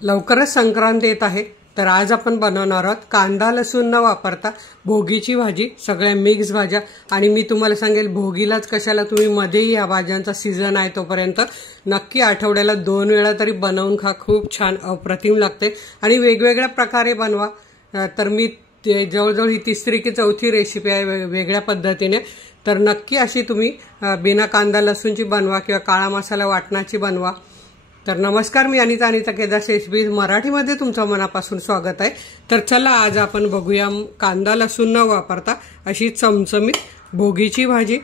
लवकरच संक्रांत येत आहे, तर आज आपण बनवणार आहोत कांदा लसूण न वापरता भोगीची भाजी, सगळ्या मिक्स भाज्या। आणि मी तुम्हाला सांगेल भोगीलाच कशाला, तुम्ही मध्येही या भाज्यांचा सीझन आहे तोपर्यंत नक्की आठवड्याला 2 वेळा तरी बनवून खा, खूप छान अप्रतिम लागते। आणि वेगवेगळ्या प्रकारे बनवा। तर मी जवळजवळ ही तिसरी की चौथी रेसिपी आहे वेगळ्या पद्धतीने, तर नक्की अशी तुम्ही बिना कांदा लसूणची बनवा किंवा काळा मसाला वाटणाची बनवा। तर नमस्कार, मी अनिता केदार रेसिपीज मराठीमध्ये तुमचं मनापासून स्वागत आहे। तर चला आज आपण बघूया कांदा लसूण न वापरता अशी चमचमीत भोगीची भाजी।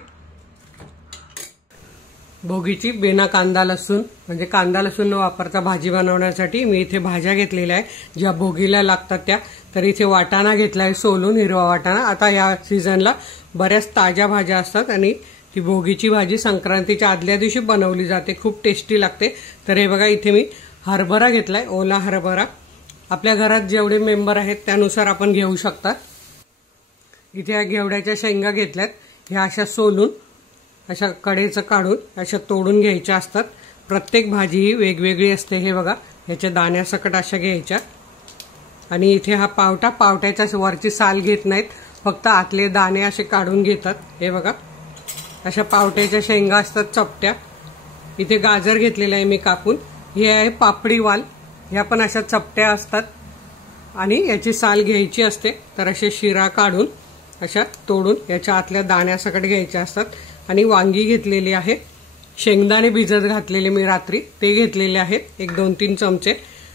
भोगीची बिना कांदा लसूण म्हणजे कांदा लसूण न वापरता भाजी बनवण्यासाठी मी इथे भाज्या घेतलेल्या आहे ज्या भोगीला लागतात त्या। तर इथे वाटाणा घेतलाय सोलून, हिरवा वाटाणा। आता या सीझनला बऱ्याच ताज्या भाज्या असतात आणि ती भोगीची भाजी संक्रांतीच्या आदल्या दिवशी बनवली जाते, खूप टेस्टी लागते। तर हे बघा, इथे मी हरभरा घेतलाय, ओला हरभरा। आपल्या घरात जेवढे मेंबर आहेत त्यानुसार आपण घेऊ शकता। इथे या घेवड्याच्या शेंगा घेतल्यात, ह्या अशा सोलून अशा कडेचं काढून अशा तोडून घ्यायच्या असतात। प्रत्येक भाजी ही वेगवेगळी असते। हे बघा, ह्याच्या दाण्यासकट अशा घ्यायच्या। आणि इथे हा पावट्याच्या वरची साल घेत नाहीत, फक्त आतले दाणे असे काढून घेतात। हे बघा, अशा पावट्याच्या शेंगा असतात चपट्या। इथे गाजर घेतलेला आहे मी कापून, हे आहे पापडी वाल, ह्या पण अशा चपट्या असतात आणि याची साल घ्यायची असते। तर असे शिरा काढून अशा तोडून याच्या आतल्या दाण्यासकट घ्यायच्या असतात। आणि वांगी घेतलेली आहे, शेंगदाणे भिजत घातलेले मी रात्री, ते घेतलेले आहेत 1-2-3 चमचे।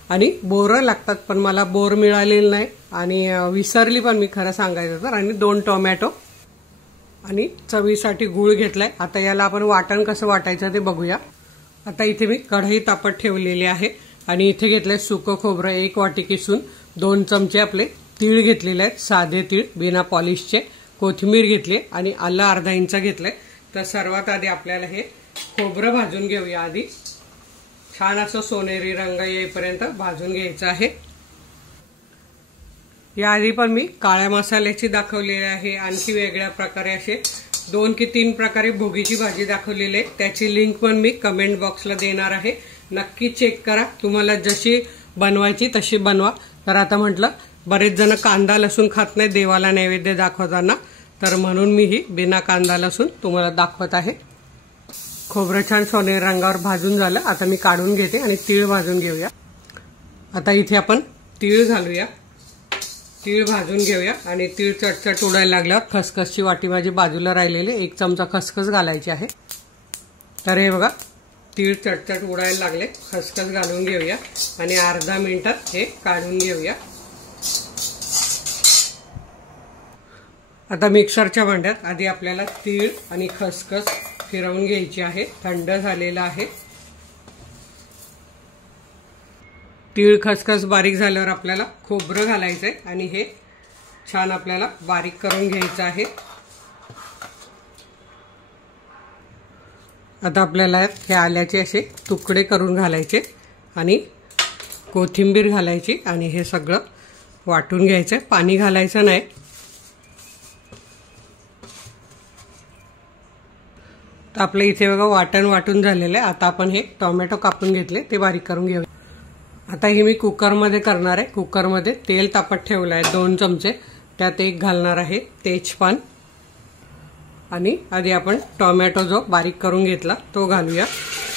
आणि बोरं लागतात, पण मला बोर मिळालेलं नाही आणि विसरली पण मी खरं सांगायचं तर। आणि 2 टोमॅटो आणि चवीसाठी गूळ घेतलाय। आता याला आपण वाटण कसं वाटायचं ते बघूया। आता इथे मी कढई तापत ठेवलेली आहे आणि इथे घेतलंय सुकं खोबरं 1 वाटी किसून, 2 चमचे आपले तीळ घेतलेले आहेत, साधे तीळ बिना पॉलिशचे, कोथिंबीर घेतली आणि आलं अर्धा इंच घेतलंय। तर सर्वात आधी आपल्याला हे खोबरं भाजून घेऊया। आधी छान असं सोनेरी रंग येईपर्यंत भाजून घ्यायचं आहे। याआधी पण मी काळ्या मसाल्याची दाखवलेली आहे, आणखी वेगळ्या प्रकारे असे 2 की 3 प्रकारे भोगीची भाजी दाखवलेली आहे। त्याची लिंक पण मी कमेंट बॉक्सला देणार आहे, नक्की चेक करा। तुम्हाला जशी बनवायची तशी बनवा। तर आता म्हटलं बरेच जण कांदा लसूण खात नाही देवाला नैवेद्य दाखवताना, तर म्हणून मी ही बिना कांदा लसूण तुम्हाला दाखवत आहे। खोबरं छान सोनेरी रंगावर भाजून झालं, आता मी काढून घेते आणि तीळ भाजून घेऊया। आता इथे आपण तीळ घालूया, तीळ भाजून घेऊया। आणि तीळ चटचट उडायला लागल्यावर खसखसची वाटी माझी बाजूला राहिलेली 1 चमचा खसखस घालायची आहे। तर हे बघा, तीळ चटचट उडायला लागले, खसखस घालून घेऊया आणि अर्धा मिनिटात हे काढून घेऊया। आता मिक्सरच्या भांड्यात आधी आपल्याला तीळ आणि खसखस फिरवून घ्यायची आहे, थंड झालेला आहे। तीळ खसखस बारीक झाल्यावर आपल्याला खोबरं घालायचंय आणि हे छान आपल्याला बारीक करून घ्यायचं आहे। आता आपल्याला हे आल्याचे असे तुकडे करून घालायचे आणि कोथिंबीर घालायची आणि हे सगळं वाटून घ्यायचं, पाणी घालायचं नाही। तर आपलं इथे बघा वाटण वाटून झालेलं आहे। आता आपण हे टोमॅटो कापून घेतले ते बारीक करून घेऊया। आता हे मी कुकरमध्ये करणार आहे। कुकरमध्ये तेल तापत ठेवलं आहे 2 चमचे, त्यात 1 घालणार आहे तेजपान। आणि आधी आपण टोमॅटो जो बारीक करून घेतला तो घालूया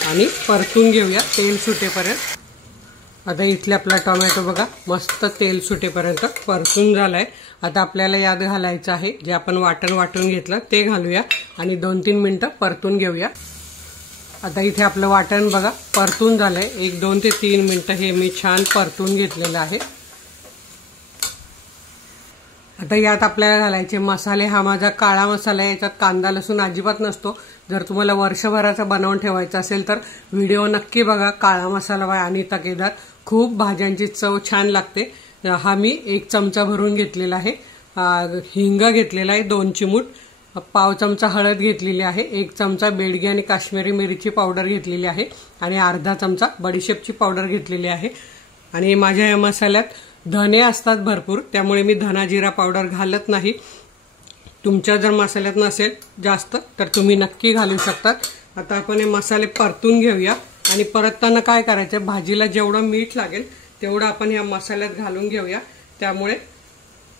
आणि परतून घेऊया तेल सुटेपर्यंत। आता इथले आपला टोमॅटो बघा मस्त तेल सुटेपर्यंत परतून झालाय। आता आपल्याला यात घालायचं आहे जे आपण वाटण वाटून घेतलं ते घालूया आणि 2-3 मिनिटं परतून घेऊया। आता इथे आपलं वाटण बघा परतून झालंय, 1-2 ते 3 मिनिटं हे मी छान परतून घेतलेलं आहे। आता यात आपल्याला घालायचे मसाले, हा माझा काळा मसाला आहे, याच्यात कांदा लसूण अजिबात नसतो। जर तुम्हाला वर्षभराचा बनवून ठेवायचा असेल तर व्हिडिओ नक्की बघा, काळा मसाला बाय अनिता केदार, खूप भाज्यांची चव छान लागते। हा मी 1 चमचा भरून घेतलेला आहे। हिंग घेतलेला आहे 2 चिमूट, पाव चमचा हळद घेतलेली आहे, 1 चमचा बेडगी आणि काश्मीरी मिरची पावडर घेतलेली आहे आणि अर्धा चमचा बडीशेपची पावडर घेतलेली आहे। आणि माझ्या या मसाल्यात धने असतात भरपूर, त्यामुळे मी धना जिरा पावडर घालत नाही। तुमच्या जर मसाल्यात नसेल जास्त तर तुम्ही नक्की घालू शकता। आता आपण हे मसाले परतून घेऊया आणि परतताना काय करायचं, भाजीला जेवढं मीठ लागेल तेवढं आपण या मसाल्यात घालून घेऊया, त्यामुळे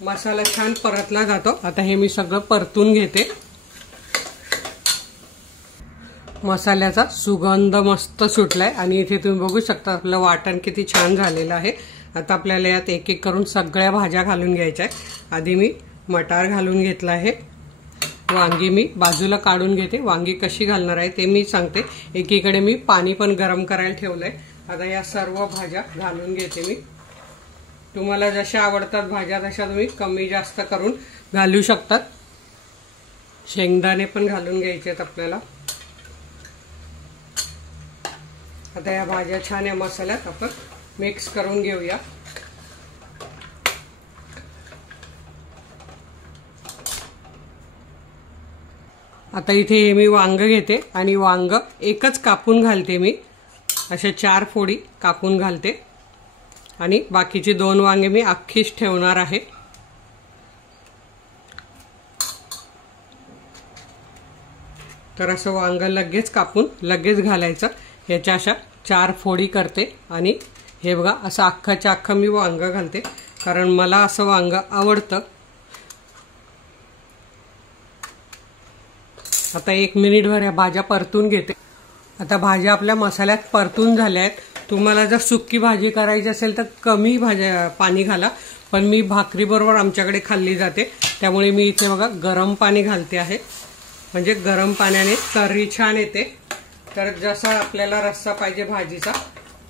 मसाला छान परतला जातो। आता हे मी सगळं परतून घेते। मसाल्याचा सुगंध मस्त सुटलाय आणि इथे तुम्ही बघू शकता आपलं वाटण किती छान झालेलं आहे। आता आपल्याला यात एक एक करून सगळ्या भाज्या घालून घ्यायच्या आहेत। आधी मी मटार घालून घेतला आहे, वांगी मी बाजूला काढून घेते। वांगी कशी घालणार आहे ते मी सांगते। एकीकडे मी पाणी पण गरम करायला ठेवलंय। आता या सर्व भाज्या घालून घेते मी। तुम्हाला जशा आवडतात भाज्या तशा तुम्ही कमी जास्त करून घालू शकतात। शेंगदाणे पण घालून घ्यायचे आहेत आपल्याला। आता या भाज्या छान या मसाल्यात आपण मिक्स करून घेऊया। आता इथे मी वांग घेते आणि वांग एकच कापून घालते मी, अशा 4 फोडी कापून घालते आणि बाकीची 2 वांगे मी अख्खीच ठेवणार आहे। तर असं वांग लगेच कापून लगेच घालायचं। याच्या अशा 4 फोडी करते आणि हे बघा असं अख्खाच्या अख्खा मी वांग घालते, कारण मला असं वांग आवडतं। आता 1 मिनिटभर या भाज्या परतून घेते। आता भाज्या आपल्या मसाल्यात परतून झाल्या आहेत। तुम्हाला जर सुक्की भाजी करायची असेल तर कमी पाणी घाला, पण मी भाकरी बरोबर आमच्याकडे खाल्ली जाते, त्यामुळे मी इथे बघा गरम पाणी घालते आहे। म्हणजे गरम पाण्याने तर्री छान येते। तर जसा आपल्याला रस्सा पाहिजे भाजीचा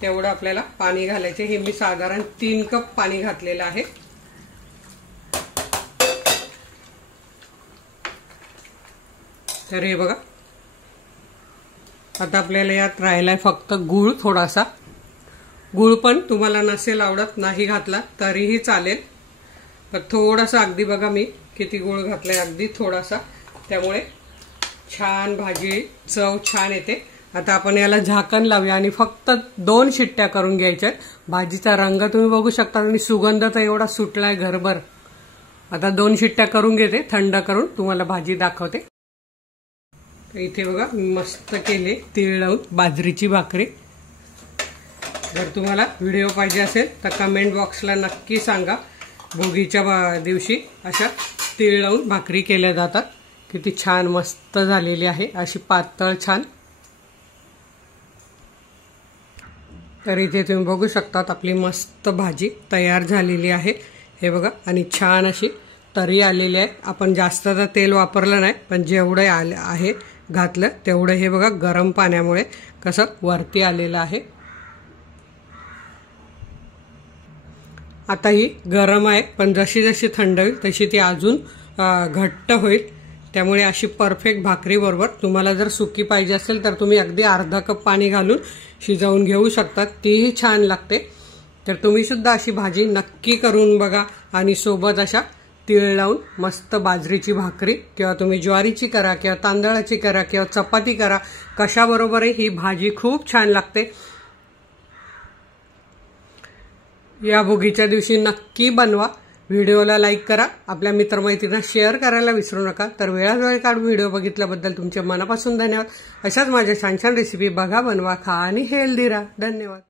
तेवढं आपल्याला पाणी घालायचे। हे मी साधारण 3 कप पाणी घातलेलं आहे। तर हे बघा आता आपल्याला यात राहिलाय फक्त गूळ थोडासा। गूळ पण तुम्हाला नसेल आवडत नाही घातला तरीही चालेल, पण थोडासा अगदी बघा मी किती गूळ घातलाय, अगदी थोडासा, त्यामुळे छान भाजी चव छान येते। आता आपण याला झाकण लावूया आणि फक्त 2 शिट्ट्या करून घ्यायच्या। भाजीचा रंग तुम्ही बघू शकता आणि सुगंध तर एवढा सुटलाय घरभर। आता 2 शिट्ट्या करून घेते, थंड करून तुम्हाला भाजी दाखवते। इथे बघा मस्त केले तीळ लावून बाजरीची भाकरी। जर तुम्हाला व्हिडिओ पाहिजे असेल तर कमेंट बॉक्सला नक्की सांगा। भोगीच्या दिवशी अशा तीळ लावून भाकरी केल्या जातात। किती छान मस्त झालेली आहे, अशी पातळ छान। तर इथे तुम्ही बघू शकता आपली मस्त भाजी तयार झालेली आहे। हे बघा आणि छान अशी तरी आलेली आहे। आपण जास्त तर तेल वापरलं नाही, पण जेवढं आहे घातलं तेवढं हे बघा गरम पाण्यामुळे कसं वरती आलेलं आहे। आता ही गरम आहे, पण जशी जशी थंड होईल तशी ती अजून घट्ट होईल, त्यामुळे अशी परफेक्ट भाकरी बरोबर तुम्हाला जर सुकी पाहिजे असेल तर तुम्ही अगदी अर्धा कप पाणी घालून शिजवून घेऊ शकता, तीही छान लागते। तर तुम्ही सुद्धा अशी भाजी नक्की करून बघा आणि सोबत अशा तीळ लावून मस्त बाजरीची भाकरी किंवा तुम्ही ज्वारीची करा किंवा तांदळाची करा किंवा चपाती करा, कशाबरोबरही ही भाजी खूप छान लागते। या भोगीच्या दिवशी नक्की बनवा। व्हिडिओला लाईक करा, आपल्या मित्रमैत्रिणींना शेअर करायला विसरू नका। तर वेळ काढून व्हिडिओ बघितल्याबद्दल तुमचे मनापासून धन्यवाद। अशाच माझ्या छान छान रेसिपी बघा, बनवा, खा आणि हेल्दी राहा। धन्यवाद।